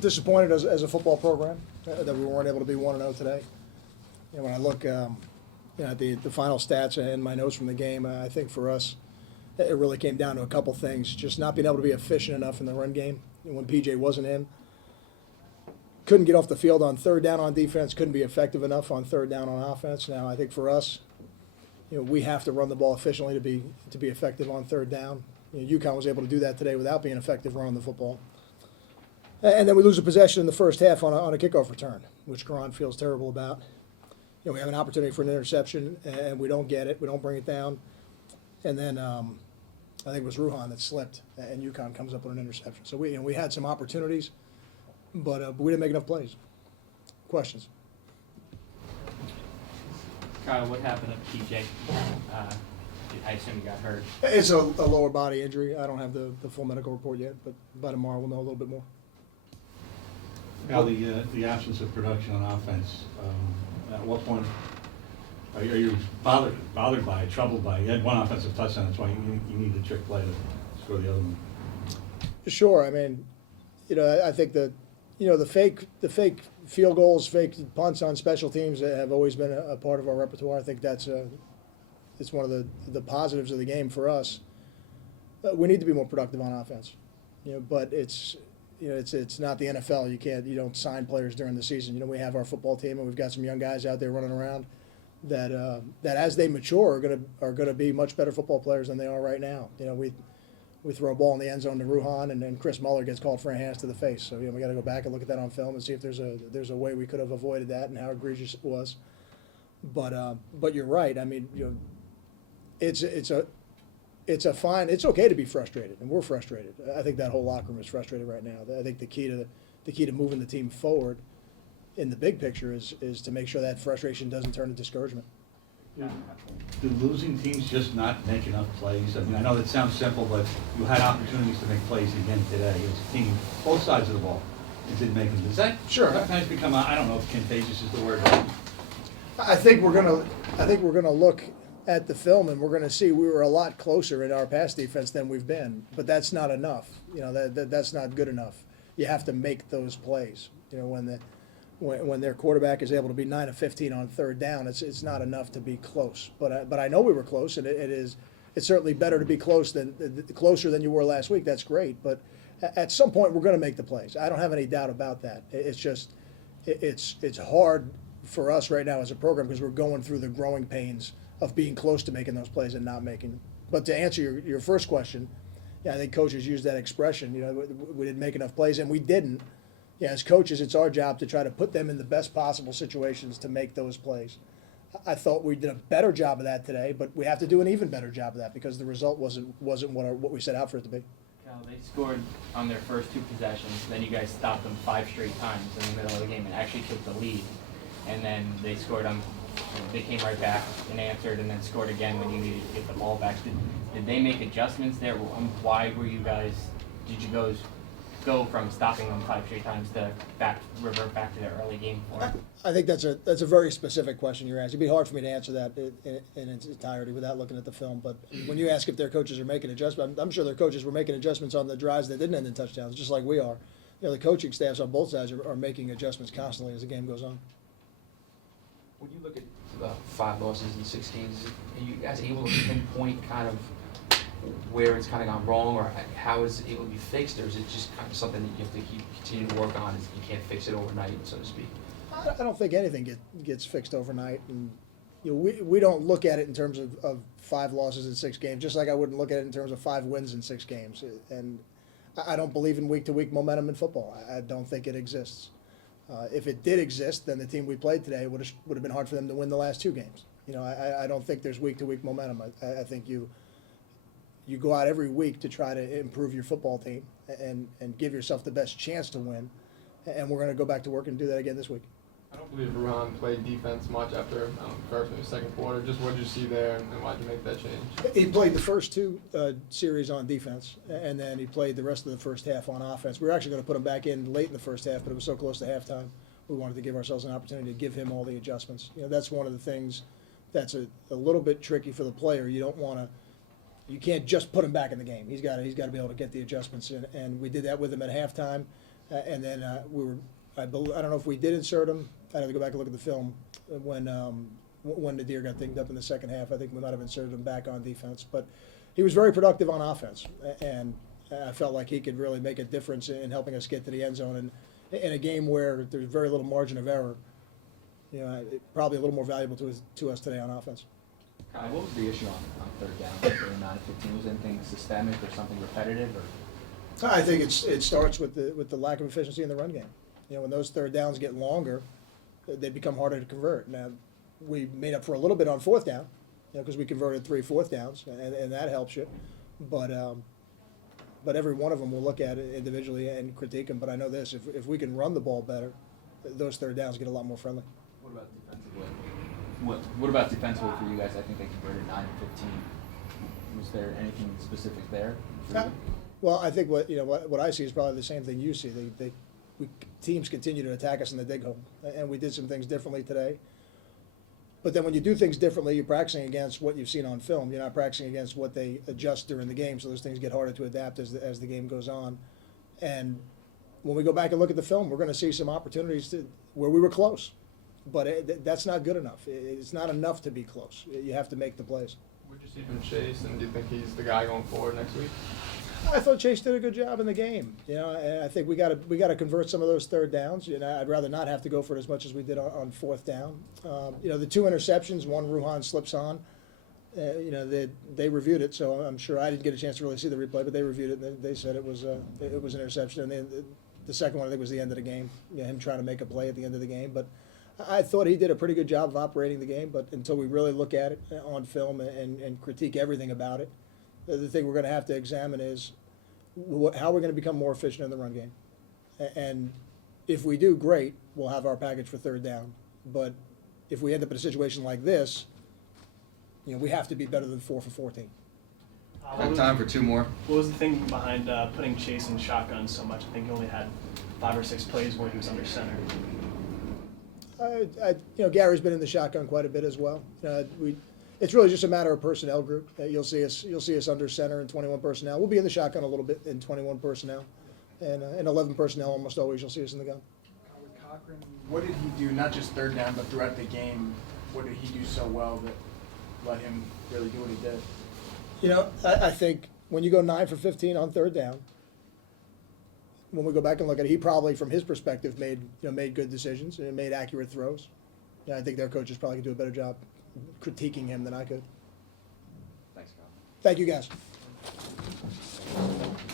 Disappointed as a football program that we weren't able to be 1-0 today. When I look at the final stats and my notes from the game, I think for us it really came down to a couple things. Just not being able to be efficient enough in the run game when PJ wasn't in. Couldn't get off the field on third down on defense. Couldn't be effective enough on third down on offense. Now I think for us, we have to run the ball efficiently to be effective on third down. UConn was able to do that today without being effective running the football. And then we lose a possession in the first half on a kickoff return, which Karan feels terrible about. We have an opportunity for an interception, and we don't get it. We don't bring it down. And then I think it was Ruhan that slipped, and UConn comes up with an interception. So we had some opportunities, but we didn't make enough plays. Questions? Kyle, what happened to PJ? I assume he got hurt. It's a lower body injury. I don't have the full medical report yet, but by tomorrow we'll know a little bit more. Now, the absence of production on offense, at what point are you bothered by it, troubled by it? You had one offensive touchdown, that's why you need the trick play to score the other one. Sure. I mean, I think that, the fake field goals, fake punts on special teams have always been a part of our repertoire. I think it's one of the positives of the game for us. We need to be more productive on offense, but it's not the NFL. You don't sign players during the season. We have our football team, and we've got some young guys out there running around that as they mature are gonna be much better football players than they are right now. We throw a ball in the end zone to Ruhan, and then Chris Muller gets called for a hands to the face. So we got to go back and look at that on film and see if there's a way we could have avoided that and how egregious it was. But you're right. I mean, it's okay to be frustrated, and we're frustrated. I think that whole locker room is frustrated right now. I think the key to moving the team forward in the big picture is to make sure that frustration doesn't turn to discouragement. Do losing teams just not make enough plays? I mean, I know that sounds simple, but you had opportunities to make plays again today. It's a team, both sides of the ball, and didn't make them. Does that sometimes become, I don't know if contagious is the word. I think we're gonna look at the film and we're gonna see we were a lot closer in our pass defense than we've been, but that's not enough. That's not good enough. You have to make those plays. When their quarterback is able to be 9 of 15 on third down, it's not enough to be close. But I know we were close, and it's certainly better to be closer than you were last week. That's great. But at some point we're going to make the plays. I don't have any doubt about that. It's just it's hard for us right now as a program because we're going through the growing pains of being close to making those plays and not making them. But to answer your first question, I think coaches use that expression. We didn't make enough plays, and we didn't. As coaches, it's our job to try to put them in the best possible situations to make those plays. I thought we did a better job of that today, but we have to do an even better job of that because the result wasn't what we set out for it to be. Cal, they scored on their first two possessions, then you guys stopped them 5 straight times in the middle of the game and actually took the lead. And then they scored they came right back and answered and then scored again when you needed to get the ball back. Did they make adjustments there? Why were you guys, did you go from stopping them 5 straight times to revert back to their early game form? I think that's a very specific question you're asking. It'd be hard for me to answer that in its entirety without looking at the film. But when you ask if their coaches are making adjustments, I'm sure their coaches were making adjustments on the drives that didn't end in touchdowns, just like we are. The coaching staffs on both sides are making adjustments constantly as the game goes on. When you look at the 5 losses in 6 games, are you guys able to pinpoint kind of where it's kind of gone wrong, or how is it able to be fixed, or is it just kind of something that you have to continue to work on, and you can't fix it overnight, so to speak? I don't think anything gets fixed overnight, and we don't look at it in terms of 5 losses in 6 games, just like I wouldn't look at it in terms of 5 wins in 6 games. And I don't believe in week-to-week momentum in football. I don't think it exists. If it did exist, then the team we played today would have been hard for them to win the last 2 games. I don't think there's week-to-week momentum. I think you go out every week to try to improve your football team and give yourself the best chance to win. And we're going to go back to work and do that again this week. I don't believe Ruhan played defense much after first and second quarter. Just what did you see there, and why did you make that change? He played the first 2 series on defense, and then he played the rest of the first half on offense. We were actually going to put him back in late in the first half, but it was so close to halftime. We wanted to give ourselves an opportunity to give him all the adjustments. That's one of the things that's a little bit tricky for the player. You don't want to You can't just put him back in the game. He's got to be able to get the adjustments in, and we did that with him at halftime, and then I don't know if we did insert him. I have to go back and look at the film when Nadir got dinged up in the second half. I think we might have inserted him back on defense, but he was very productive on offense, and I felt like he could really make a difference in helping us get to the end zone. And in a game where there's very little margin of error, probably a little more valuable to us today on offense. What was the issue on third down, 9-15? Was anything systemic or something repetitive? Or? I think it starts with the lack of efficiency in the run game. When those third downs get longer, they become harder to convert. Now, we made up for a little bit on fourth down, because we converted 3 fourth downs, and that helps you. But every one of them we'll look at it individually and critique them. But I know this: if we can run the ball better, those third downs get a lot more friendly. What about defensively? What about defensively for you guys? I think they converted 9-15. Was there anything specific there? Well, I think what I see is probably the same thing you see. Teams continue to attack us in the dig hole, and we did some things differently today. But then when you do things differently, you're practicing against what you've seen on film. You're not practicing against what they adjust during the game, so those things get harder to adapt as the game goes on. And when we go back and look at the film, we're going to see some opportunities where we were close. But that's not good enough. It's not enough to be close. You have to make the plays. What did you see from Chase, and do you think he's the guy going forward next week? I thought Chase did a good job in the game. And I think we got to convert some of those third downs. I'd rather not have to go for it as much as we did on fourth down. The 2 interceptions, one Ruhan slips on. They reviewed it, so I'm sure I didn't get a chance to really see the replay, but they reviewed it and they said it was an interception. And then the second one I think was the end of the game. Him trying to make a play at the end of the game, but I thought he did a pretty good job of operating the game. But until we really look at it on film and critique everything about it, the thing we're going to have to examine is how we're going to become more efficient in the run game. And if we do, great, we'll have our package for third down. But if we end up in a situation like this, we have to be better than 4 for 14. Got time for 2 more. What was the thinking behind putting Chase in shotgun so much? I think he only had 5 or 6 plays where he was under center. Gary's been in the shotgun quite a bit as well. It's really just a matter of personnel group. You'll see us under center in 21 personnel. We'll be in the shotgun a little bit in 21 personnel, and in 11 personnel almost always you'll see us in the gun. Cochran, what did he do, not just third down, but throughout the game? What did he do so well that let him really do what he did? I think when you go 9 for 15 on third down, when we go back and look at it, he probably, from his perspective, made good decisions and made accurate throws. I think their coaches probably could do a better job critiquing him than I could. Thanks, Kyle. Thank you, guys.